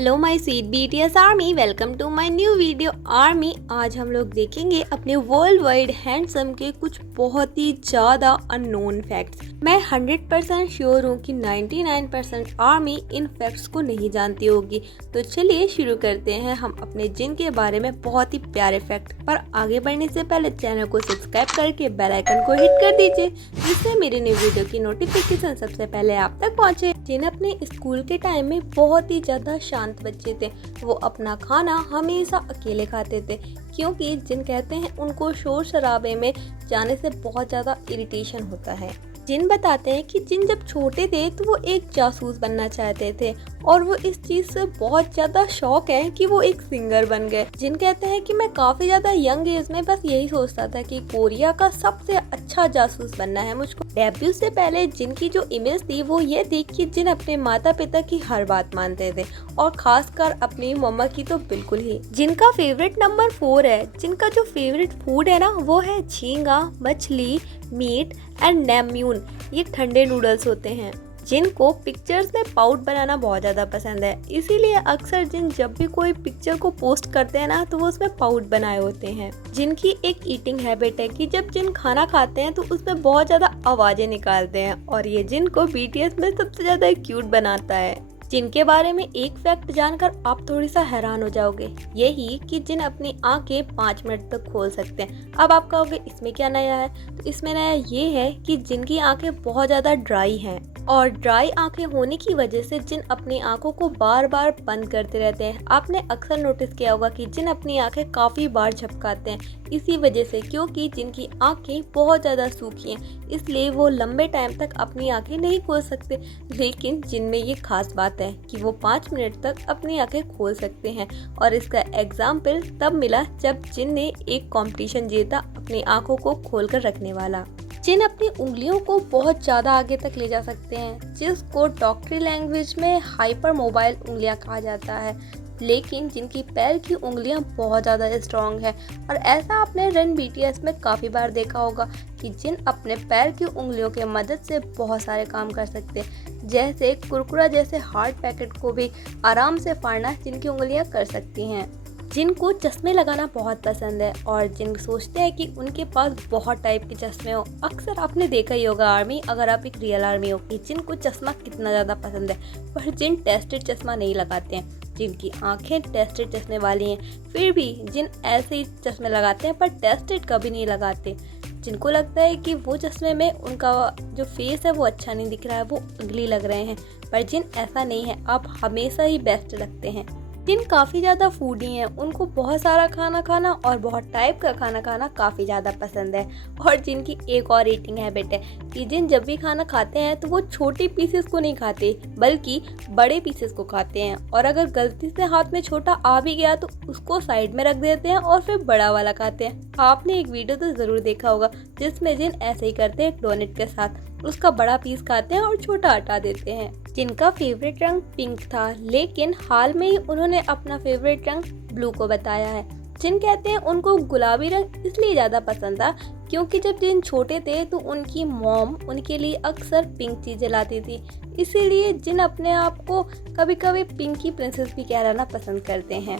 Hello my sweet BTS army, welcome to my new video army. आज हम लोग देखेंगे अपने वर्ल्ड वाइड हैंडसम के कुछ बहुत ही ज़्यादा अननोन फैक्ट्स। मैं 100% श्योर हूँ कि 99% आर्मी इन फैक्ट्स को नहीं जानती होगी। तो चलिए शुरू करते हैं हम अपने जिन के बारे में बहुत ही प्यारे फैक्ट। पर आगे बढ़ने से पहले चैनल को सब्सक्राइब करके बेल आइकन को हिट कर दीजिए, जिससे मेरी न्यू वीडियो की नोटिफिकेशन सबसे पहले आप तक पहुँचे। जिन अपने स्कूल के टाइम में बहुत ही ज़्यादा शांत बच्चे थे, वो अपना खाना हमेशा अकेले खाते थे, क्योंकि जिन कहते हैं उनको शोर शराबे में जाने से बहुत ज़्यादा इरिटेशन होता है। जिन बताते हैं कि जिन जब छोटे थे तो वो एक जासूस बनना चाहते थे और वो इस चीज़ से बहुत ज़्यादा शौक है कि वो एक सिंगर बन गए। जिन कहते हैं कि मैं काफ़ी ज़्यादा यंग एज में बस यही सोचता था कि कोरिया का सबसे अच्छा जासूस बनना है मुझको। डेब्यू से पहले जिनकी जो इमेज थी वो ये थी कि जिन अपने माता पिता की हर बात मानते थे और खासकर अपनी मम्मा की तो बिल्कुल ही। जिनका फेवरेट नंबर 4 है। जिनका जो फेवरेट फूड है ना वो है झींगा, मछली, मीट एंड नैम्यून। ये ठंडे नूडल्स होते हैं। जिनको पिक्चर्स में पाउट बनाना बहुत ज़्यादा पसंद है, इसीलिए अक्सर जिन जब भी कोई पिक्चर को पोस्ट करते हैं ना तो वो उसमें पाउट बनाए होते हैं। जिनकी एक ईटिंग हैबिट है कि जब जिन खाना खाते हैं तो उसमें बहुत ज़्यादा आवाज़ें निकालते हैं और ये जिनको बीटीएस में सबसे ज़्यादा क्यूट बनाता है। जिनके बारे में एक फैक्ट जानकर आप थोड़ी सा हैरान हो जाओगे, यही कि जिन अपनी आंखें 5 मिनट तक खोल सकते हैं। अब आप कहोगे इसमें क्या नया है, तो इसमें नया ये है कि जिनकी आंखें बहुत ज़्यादा ड्राई हैं और ड्राई आंखें होने की वजह से जिन अपनी आंखों को बार बार बंद करते रहते हैं। आपने अक्सर नोटिस किया होगा कि जिन अपनी आंखें काफ़ी बार झपकाते हैं इसी वजह से, क्योंकि जिनकी आंखें बहुत ज़्यादा सूखी हैं इसलिए वो लंबे टाइम तक अपनी आंखें नहीं खोल सकते। लेकिन जिनमें ये खास बात है कि वो 5 मिनट तक अपनी आंखें खोल सकते हैं और इसका एग्जाम्पल तब मिला जब जिन ने एक कंपटीशन जीता अपनी आंखों को खोलकर रखने वाला। जिन अपनी उंगलियों को बहुत ज़्यादा आगे तक ले जा सकते हैं, जिसको डॉक्टरी लैंग्वेज में हाइपर मोबाइल उंगलियां कहा जाता है। लेकिन जिनकी पैर की उंगलियां बहुत ज़्यादा स्ट्रॉन्ग है और ऐसा आपने रन बीटीएस में काफ़ी बार देखा होगा कि जिन अपने पैर की उंगलियों के मदद से बहुत सारे काम कर सकते हैं, जैसे कुरकुरा जैसे हार्ड पैकेट को भी आराम से फाड़ना जिनकी उंगलियां कर सकती हैं। जिनको चश्मे लगाना बहुत पसंद है और जिन सोचते हैं कि उनके पास बहुत टाइप के चश्मे हो। अक्सर आपने देखा ही होगा आर्मी, अगर आप एक रियल आर्मी हो, कि जिनको चश्मा कितना ज़्यादा पसंद है, पर जिन टेस्टेड चश्मा नहीं लगाते हैं। जिनकी आंखें टेस्टेड चश्मे वाली हैं, फिर भी जिन ऐसे ही चश्मे लगाते हैं पर टेस्टेड कभी नहीं लगाते। जिनको लगता है कि वो चश्मे में उनका जो फेस है वो अच्छा नहीं दिख रहा है, वो अगली लग रहे हैं, पर जिन ऐसा नहीं है, आप हमेशा ही बेस्ट लगते हैं। जिन काफ़ी ज़्यादा फूडी हैं, उनको बहुत सारा खाना खाना और बहुत टाइप का खाना खाना काफ़ी ज़्यादा पसंद है। और जिनकी एक और ईटिंग हैबिट है कि जिन जब भी खाना खाते हैं तो वो छोटे पीसेस को नहीं खाते बल्कि बड़े पीसेस को खाते हैं, और अगर गलती से हाथ में छोटा आ भी गया तो उसको साइड में रख देते हैं और फिर बड़ा वाला खाते हैं। आपने एक वीडियो तो ज़रूर देखा होगा जिसमें जिन ऐसे ही करते हैं डोनट के साथ, उसका बड़ा पीस खाते हैं और छोटा हटा देते हैं। जिनका फेवरेट रंग पिंक था, लेकिन हाल में ही उन्होंने अपना फेवरेट रंग ब्लू को बताया है। जिन कहते हैं उनको गुलाबी रंग इसलिए ज़्यादा पसंद था क्योंकि जब जिन छोटे थे तो उनकी मॉम उनके लिए अक्सर पिंक चीज़ें लाती थी, इसीलिए जिन अपने आप को कभी कभी पिंकी प्रिंसेस भी कहलाना पसंद करते हैं।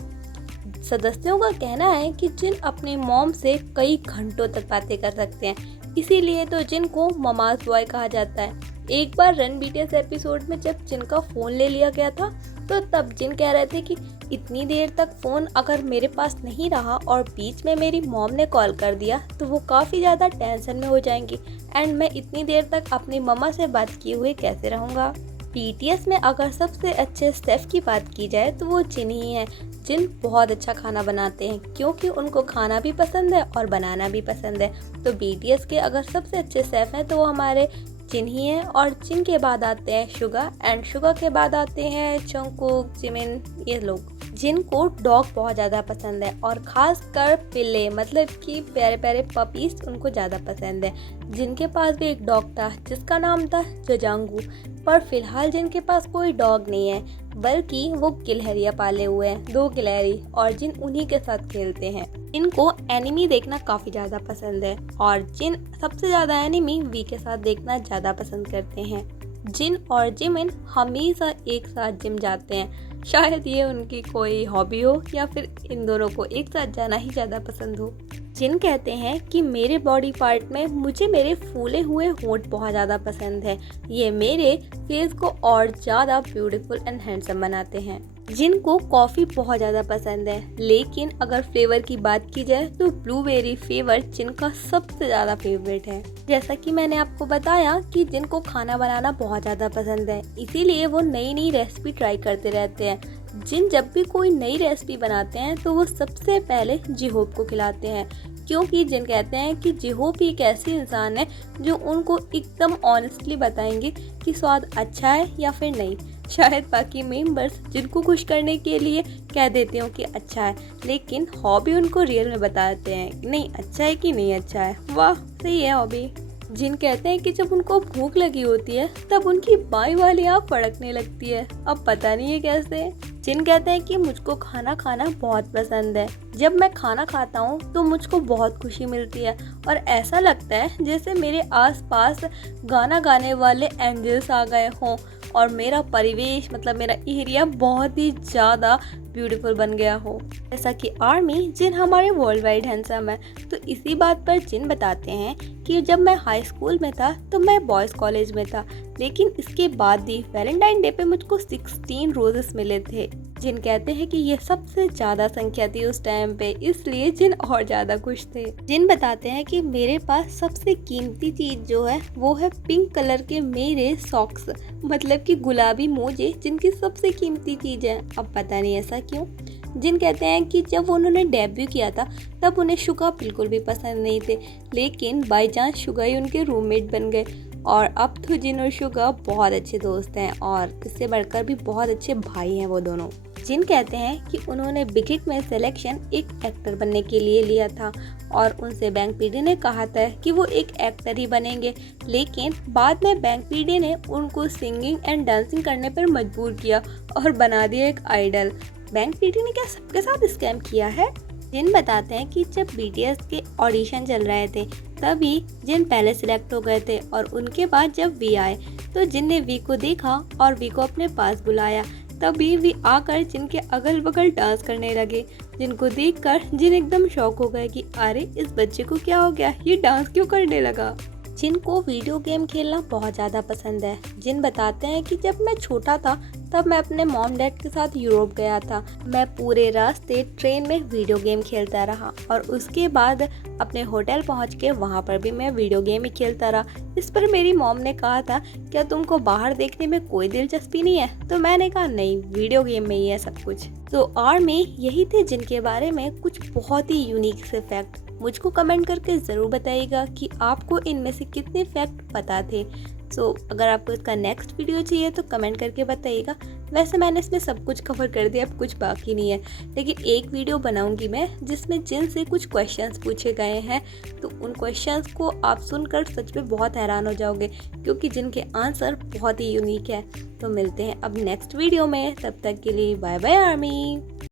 सदस्यों का कहना है कि जिन अपने मॉम से कई घंटों तक बातें कर सकते हैं, इसीलिए तो जिनको ममाज बॉय कहा जाता है। एक बार रन बीटीएस एपिसोड में जब जिनका फ़ोन ले लिया गया था तो तब जिन कह रहे थे कि इतनी देर तक फ़ोन अगर मेरे पास नहीं रहा और बीच में मेरी मॉम ने कॉल कर दिया तो वो काफ़ी ज़्यादा टेंशन में हो जाएंगी एंड मैं इतनी देर तक अपनी मम्मा से बात किए हुए कैसे रहूँगा। बीटीएस में अगर सबसे अच्छे शेफ़ की बात की जाए तो वो जिन ही हैं। जिन बहुत अच्छा खाना बनाते हैं क्योंकि उनको खाना भी पसंद है और बनाना भी पसंद है। तो बीटीएस के अगर सबसे अच्छे शेफ़ हैं तो वो हमारे जिन ही हैं, और जिन के बाद आते हैं शुगा एंड शुगा के बाद आते हैं जंगकुक, जिमिन, ये लोग। जिनको डॉग बहुत ज़्यादा पसंद है और ख़ासकर पिल्ले, मतलब कि प्यारे प्यारे पपीज़ उनको ज़्यादा पसंद है। जिनके पास भी एक डॉग था जिसका नाम था जजांगू, पर फिलहाल जिनके पास कोई डॉग नहीं है बल्कि वो गिलहरियाँ पाले हुए हैं, 2 गिलहरी, और जिन उन्हीं के साथ खेलते हैं। इनको एनिमी देखना काफ़ी ज़्यादा पसंद है और जिन सबसे ज़्यादा एनिमी वी के साथ देखना ज़्यादा पसंद करते हैं। जिन और जिमिन हमेशा एक साथ जिम जाते हैं। शायद ये उनकी कोई हॉबी हो या फिर इन दोनों को एक साथ जाना ही ज़्यादा पसंद हो। जिन कहते हैं कि मेरे बॉडी पार्ट में मुझे मेरे फूले हुए होंठ बहुत ज़्यादा पसंद है, ये मेरे फेस को और ज़्यादा ब्यूटीफुल एंड हैंडसम बनाते हैं। जिनको कॉफ़ी बहुत ज़्यादा पसंद है, लेकिन अगर फ्लेवर की बात की जाए तो ब्लूबेरी फ्लेवर जिनका सबसे ज़्यादा फेवरेट है। जैसा कि मैंने आपको बताया कि जिनको खाना बनाना बहुत ज़्यादा पसंद है, इसीलिए वो नई नई रेसिपी ट्राई करते रहते हैं। जिन जब भी कोई नई रेसिपी बनाते हैं तो वो सबसे पहले जिहोप को खिलाते हैं, क्योंकि जिन कहते हैं कि जिहोप ही एक ऐसी इंसान है जो उनको एकदम ऑनेस्टली बताएंगे कि स्वाद अच्छा है या फिर नहीं। शायद बाकी मेंबर्स जिनको खुश करने के लिए कह देते हो कि अच्छा है, लेकिन हॉबी उनको रियल में बताते हैं कि नहीं अच्छा है कि नहीं अच्छा है। वाह, सही है हॉबी। जिन कहते हैं कि जब उनको भूख लगी होती है तब उनकी बाईं वाली आँख फड़कने लगती है, अब पता नहीं है कैसे। जिन कहते हैं कि मुझको खाना खाना बहुत पसंद है, जब मैं खाना खाता हूँ तो मुझको बहुत खुशी मिलती है और ऐसा लगता है जैसे मेरे आसपास गाना गाने वाले एंजल्स आ गए हों और मेरा परिवेश मतलब मेरा एरिया बहुत ही ज़्यादा ब्यूटीफुल बन गया हो। जैसा कि आर्मी जिन हमारे वर्ल्ड वाइड हैंडसम है, तो इसी बात पर जिन बताते हैं कि जब मैं हाई स्कूल में था तो मैं बॉयज़ कॉलेज में था, लेकिन इसके बाद भी वैलेंटाइन डे पे मुझको 16 रोजेस मिले थे। जिन कहते हैं कि ये सबसे ज़्यादा संख्या थी उस टाइम पे, इसलिए जिन और ज़्यादा खुश थे। जिन बताते हैं कि मेरे पास सबसे कीमती चीज़ जो है वो है पिंक कलर के मेरे सॉक्स, मतलब कि गुलाबी मोजे जिनकी सबसे कीमती चीज़ है। अब पता नहीं ऐसा क्यों। जिन कहते हैं कि जब उन्होंने डेब्यू किया था तब उन्हें शुगा बिल्कुल भी पसंद नहीं थे, लेकिन बाई चांस शुगा ही उनके रूममेट बन गए और अब तो जिन और शुगा बहुत अच्छे दोस्त हैं और इससे बढ़कर भी बहुत अच्छे भाई हैं वो दोनों। जिन कहते हैं कि उन्होंने बिग हिट में सिलेक्शन एक एक्टर बनने के लिए लिया था और उनसे बैंक पीडी ने कहा था कि वो एक एक्टर ही बनेंगे, लेकिन बाद में बैंक पीडी ने उनको सिंगिंग एंड डांसिंग करने पर मजबूर किया और बना दिया एक आइडल। बैंक पीडी ने क्या सबके साथ स्कैम किया है? जिन बताते हैं कि जब बीटीएस के ऑडिशन चल रहे थे तभी जिन पहले सिलेक्ट हो गए थे और उनके बाद जब वी आए तो जिन ने वी को देखा और वी को अपने पास बुलाया, तभी वी आकर जिनके अगल बगल डांस करने लगे। जिनको देखकर जिन एकदम शॉक हो गए कि अरे इस बच्चे को क्या हो गया, ये डांस क्यों करने लगा। जिनको वीडियो गेम खेलना बहुत ज़्यादा पसंद है, जिन बताते हैं कि जब मैं छोटा था तब मैं अपने मॉम डैड के साथ यूरोप गया था। मैं पूरे रास्ते ट्रेन में वीडियो गेम खेलता रहा और उसके बाद अपने होटल पहुंच के वहां पर भी मैं वीडियो गेम ही खेलता रहा। इस पर मेरी मॉम ने कहा था क्या तुमको बाहर देखने में कोई दिलचस्पी नहीं है? तो मैंने कहा नहीं, वीडियो गेम में ही है सब कुछ। तो आर्मी यही थे जिनके बारे में कुछ बहुत ही यूनिक से फैक्ट। मुझको कमेंट करके ज़रूर बताइएगा कि आपको इनमें से कितने फैक्ट पता थे। अगर आपको इसका नेक्स्ट वीडियो चाहिए तो कमेंट करके बताइएगा। वैसे मैंने इसमें सब कुछ कवर कर दिया, अब कुछ बाकी नहीं है, लेकिन एक वीडियो बनाऊंगी मैं जिसमें जिन से कुछ क्वेश्चंस पूछे गए हैं, तो उन क्वेश्चंस को आप सुनकर सच में बहुत हैरान हो जाओगे क्योंकि जिनके आंसर बहुत ही यूनिक है। तो मिलते हैं अब नेक्स्ट वीडियो में, तब तक के लिए बाय बाय आर्मी।